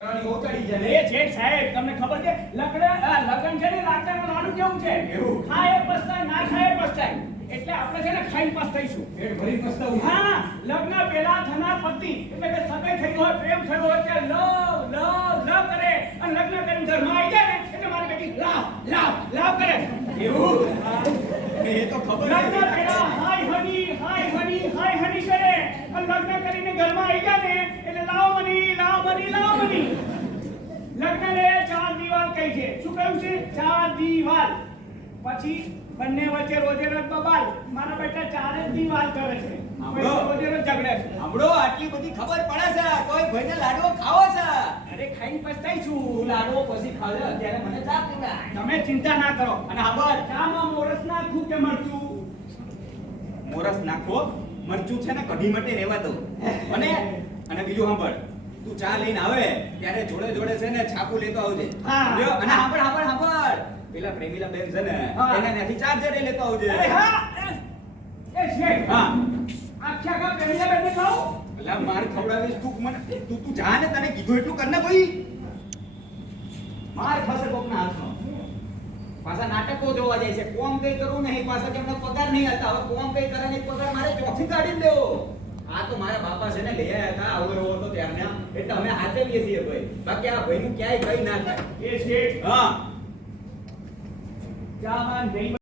શેઠ સાહેબ તમને ખબર છે લગન છે ને લાકડાનું લાડુ કેવું છે ખાય પસ્તાય ના ખાય પસ્તાય એટલે આપણે છે ને ખાઈ પસ્તાઈશું હા લગ્ન પહેલા થનાર પતિ એટલે કે સગાઈ થઈ હોય પ્રેમ થયો હોય કે લવ લવ લવ કરે અને લગ્ન કરીને ઘરમાં આવી જાય ને એટલે મારી બેટી લાવ લાવ લાવ કરે એવું એ તો ખબર લગ્ન પહેલા હાય હની કરે અને લગ્ન કરીને ઘરમાં આવી જાય ને એટલે લાવ મની લાવ મની લગ્ન લે ચાર દીવાલ કહી છે શું કહ્યું છે ચાર દીવાલ પછી બંને વચ્ચે રોજે રોજ બબાલ મારા બેટા ચાર જ દીવાલ કરે છે રોજે રોજ ઝઘડે છે હમણો આટલી બધી ખબર પડે છે કોઈ ભાઈને લાડવો ખાવો છે અરે ખાઈને પસ્તાઈ છું લાડવો પછી ખાવે અત્યારે મને ચા પીવડાય તમે ચિંતા ના કરો અને ખબર ચામાં મોરસ નાખું કે મરચું મોરસ નાખો મરચું છે ને કઢી માટે રહેવા દો અને બીજું સાંભળ તું ચા લઈને આવે ત્યારે જોડે જોડે છે ને છાપુ લેતો આવજે લ્યો અને સાંભળ પેલા પ્રેમીલા બેન છે ને એને ત્યાંથી ચાર્જર લેતો આવજે અરે હા એ શેઠ હા આખા પ્રેમીલા બેન ને ખાવ અલા માર ખવડાવીશ તું મને તું જા ને તને કીધું એટલું કર ને ભાઈ માર ફસે કોકના હાથમાં પાછા નાટકો જોવા જાય છે કોમ કઈ કરું નહીં પાછા કેમને પગાર નહીં હતા હવે કોમ કઈ કરે નહીં પગાર મારે ચોથી કાઢી દેવો આ તો મારા બાપા છે ને લઈ આયા હતા આવરો હતો ત્યારના એટલે અમે હાચવીએ છીએ ભાઈ બાકી આ ભાઈનું ક્યાંય કઈ ના થાય એ શેઠ હા ચામાં નહીં